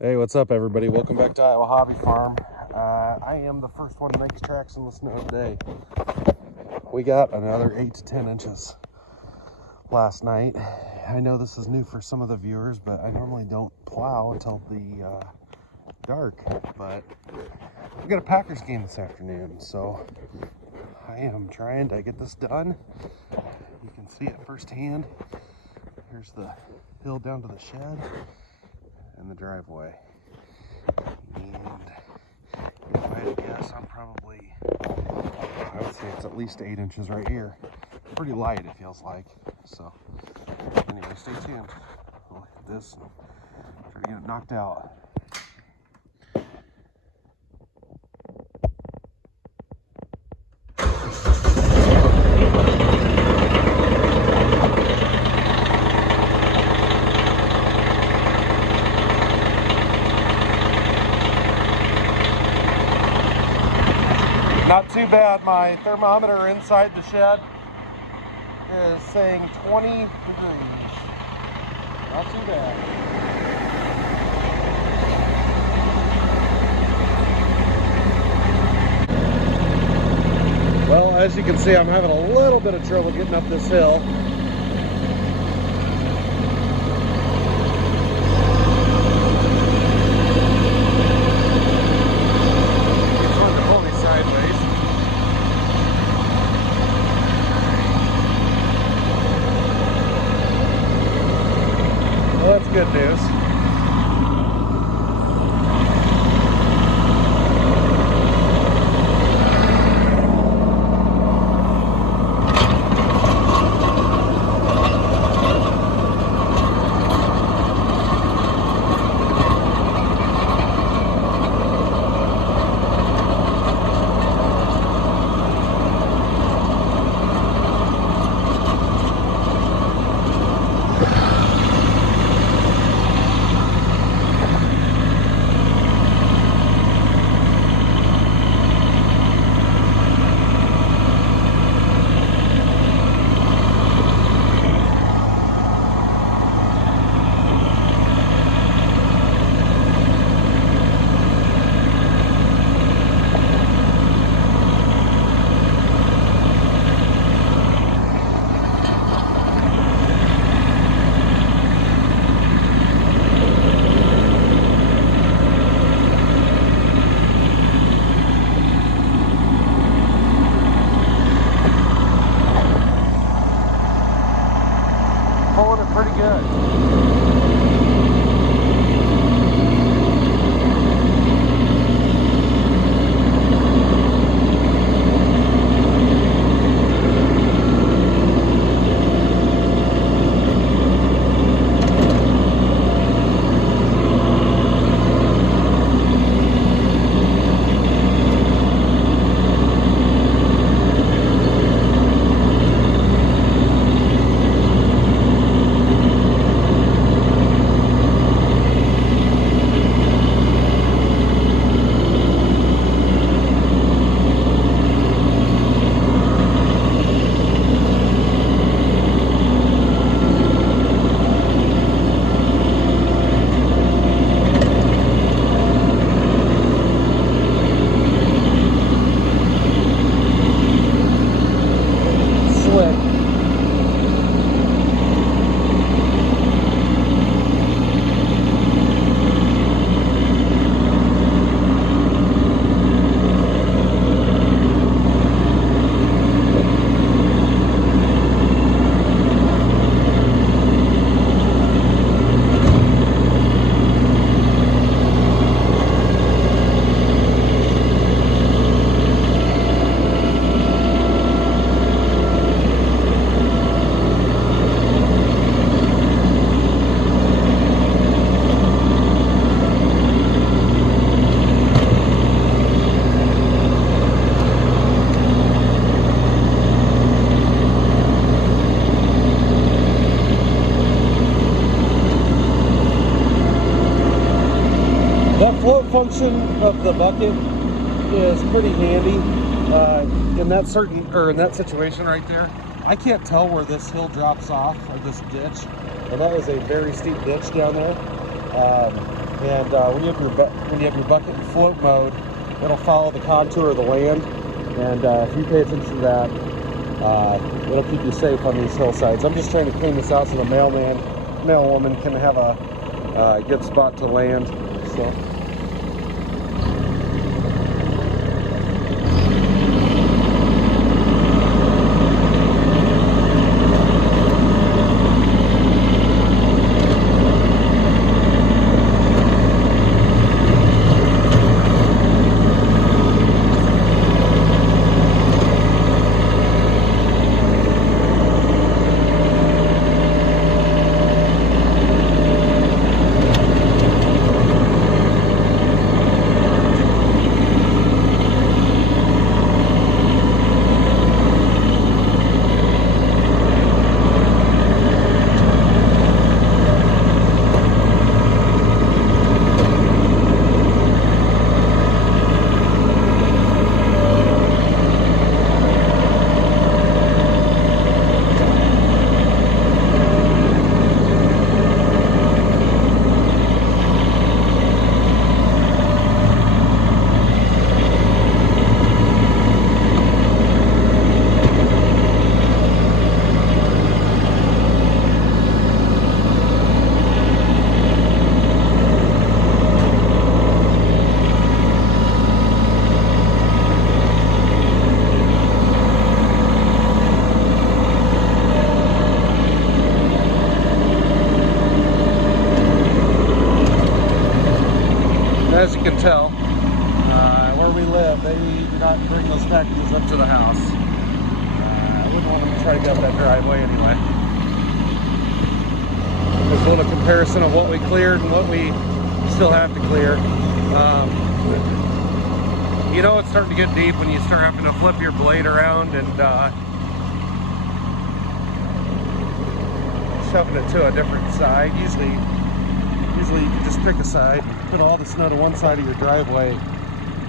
Hey, what's up, everybody? Welcome back to Iowa Hobby Farm. I am the first one to make tracks in the snow today. We got another 8 to 10 inches last night. I know this is new for some of the viewers, but I normally don't plow until the dark. But we got a Packers game this afternoon, so I am trying to get this done. You can see it firsthand. Here's the hill down to the shed and the driveway. And if I had to guess, I would say it's at least 8 inches right here. Pretty light, it feels like. So anyway, stay tuned. I'll look at this and try to get it knocked out. Not too bad. My thermometer inside the shed is saying 20 degrees. Not too bad. Well, as you can see, I'm having a little bit of trouble getting up this hill. Well, that's good news. Pulling it pretty good. That float function of the bucket is pretty handy in that situation right there. I can't tell where this hill drops off, or this ditch, and that was a very steep ditch down there. And when you have your bucket and float mode, it'll follow the contour of the land. And if you pay attention to that, it'll keep you safe on these hillsides. I'm just trying to clean this out so the male woman can have a good spot to land. So. As you can tell, where we live, they do not bring those packages up to the house. I wouldn't want them to try to go up that driveway anyway. There's a little comparison of what we cleared and what we still have to clear. You know, it's starting to get deep when you start having to flip your blade around and shoving it to a different side. Usually you can just pick a side and put all the snow to one side of your driveway,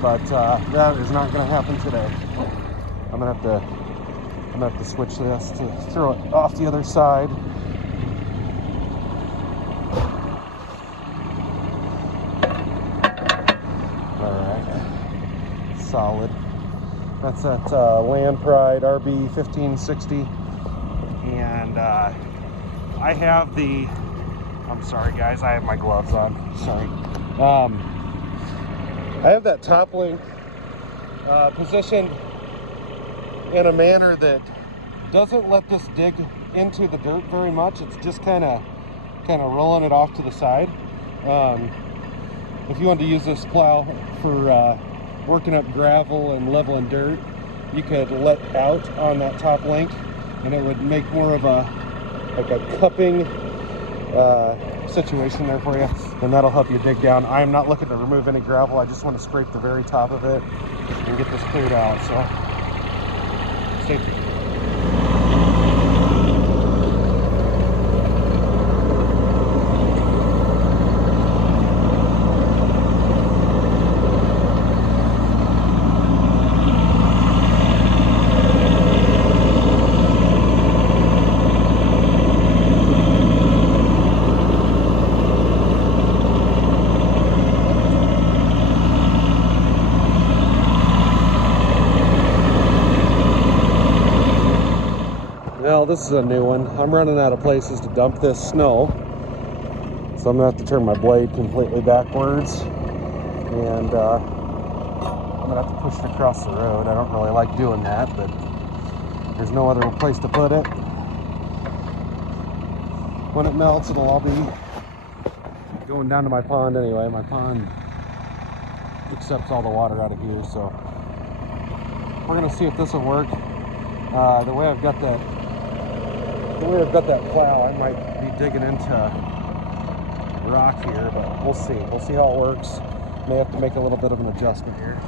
but that is not going to happen today. I'm gonna have to switch this to throw it off the other side. All right, solid. That's that Land Pride RB 1560, and I have the. I'm sorry guys, I have my gloves on, sorry. I have that top link positioned in a manner that doesn't let this dig into the dirt very much. It's just kind of rolling it off to the side. If you want to use this plow for working up gravel and leveling dirt, you could let out on that top link and it would make more of a cupping situation there for you, and that'll help you dig down. I am not looking to remove any gravel. I just want to scrape the very top of it and get this cleared out. So stay tuned. Well, this is a new one. I'm running out of places to dump this snow, so I'm gonna have to turn my blade completely backwards, and I'm gonna have to push it across the road. I don't really like doing that, but there's no other place to put it. When it melts, it'll all be going down to my pond anyway. My pond accepts all the water out of here, so we're gonna see if this will work. The way I've got that plow, I might be digging into rock here, but we'll see. We'll see how it works. May have to make a little bit of an adjustment here.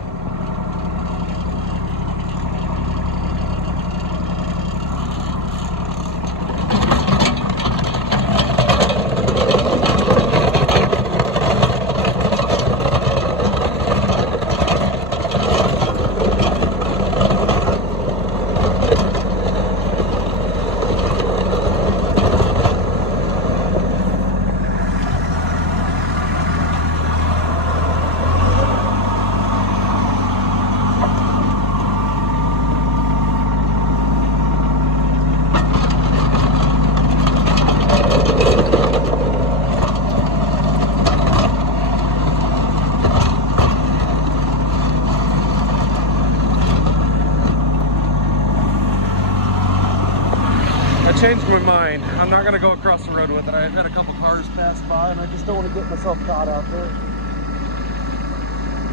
changed my mind. I'm not gonna go across the road with it. I've had a couple cars pass by and I just don't want to get myself caught out there.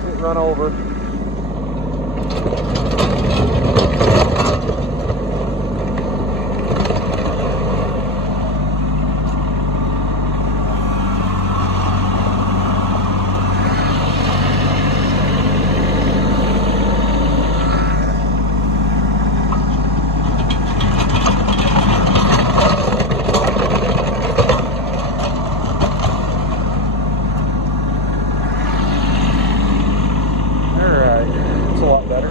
Get run over. A lot better.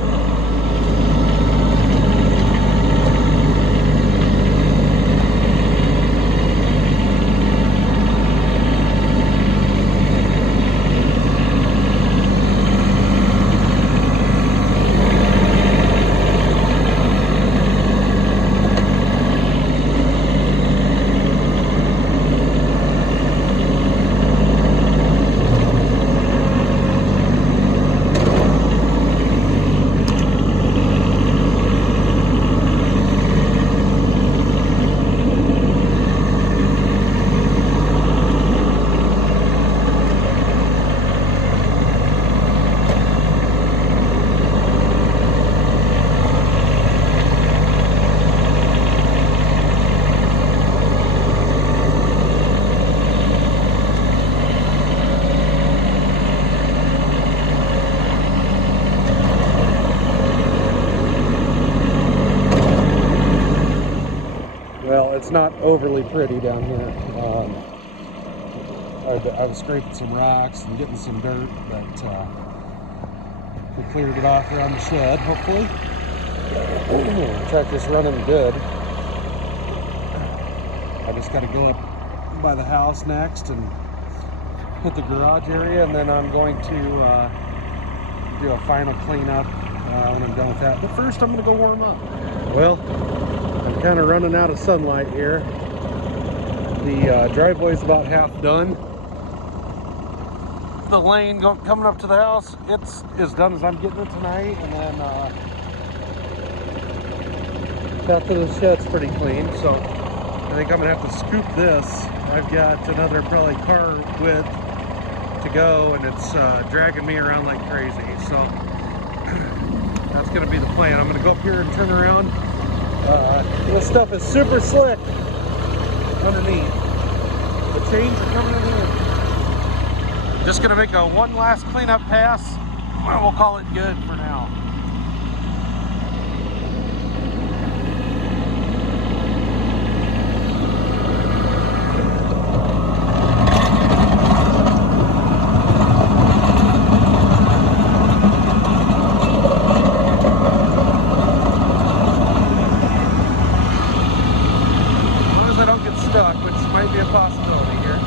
Well, it's not overly pretty down here. I was scraping some rocks and getting some dirt, but we cleared it off around the shed, hopefully. The tractor's running good. I just got to go up by the house next and hit the garage area, and then I'm going to do a final cleanup when I'm done with that. But first, I'm going to go warm up. Well, I'm kind of running out of sunlight here. The driveway's about half done. The lane coming up to the house, it's as done as I'm getting it tonight. And then back to the shed's pretty clean. So I think I'm gonna have to scoop this. I've got another probably car width to go, and it's dragging me around like crazy. So that's gonna be the plan. I'm gonna go up here and turn around. This stuff is super slick underneath. The chains are coming in here. Just gonna make one last cleanup pass. Well, we'll call it good for now. Stuck, which might be a possibility here.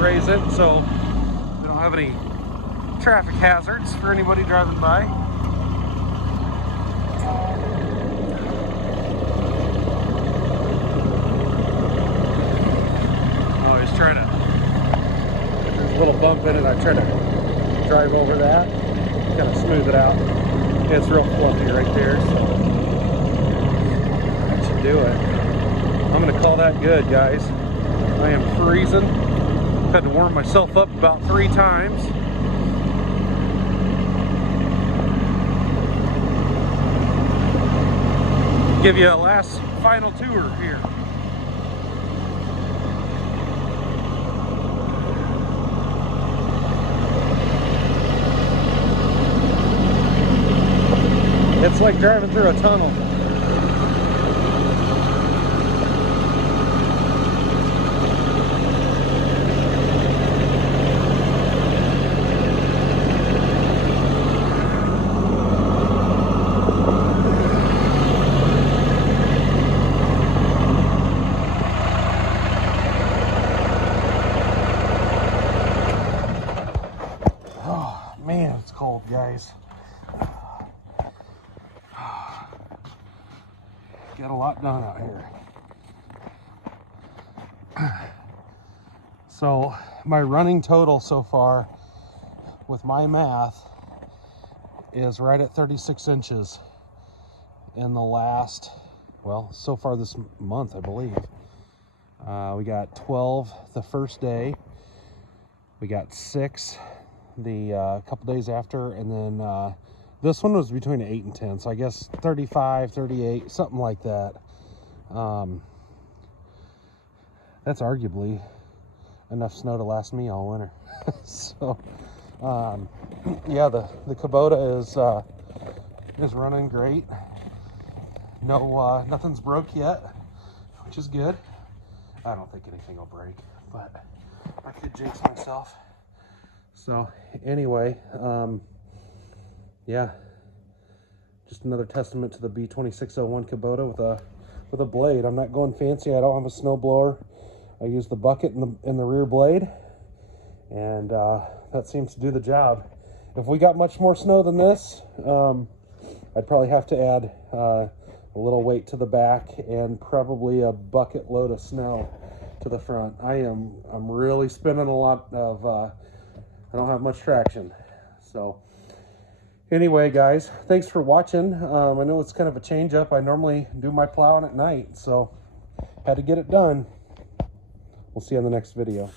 Raise it so we don't have any traffic hazards for anybody driving by. Oh, he's trying to, there's a little bump in it. I try to drive over that, kind of smooth it out. It's real fluffy right there, so that should do it. I'm gonna call that good, guys. I am freezing. Had to warm myself up about 3 times. Give you a last final tour here. It's like driving through a tunnel. Oh man, it's cold, guys. Got a lot done out here. So my running total so far with my math is right at 36 inches in the last, well, so far this month, I believe. We got 12 the first day. We got 6 the couple days after, and then this one was between 8 and 10, so I guess 35, 38, something like that. That's arguably enough snow to last me all winter. So, yeah, the Kubota is running great. No, nothing's broke yet, which is good. I don't think anything will break, but I could jinx myself. So, anyway, yeah, just another testament to the B2601 Kubota with a blade. I'm not going fancy. I don't have a snow blower. I use the bucket in the rear blade, and that seems to do the job. If we got much more snow than this, I'd probably have to add a little weight to the back and probably a bucket load of snow to the front. I'm really spinning a lot of I don't have much traction. So anyway, guys, thanks for watching. I know it's kind of a change up. I normally do my plowing at night, so had to get it done. We'll see you on the next video.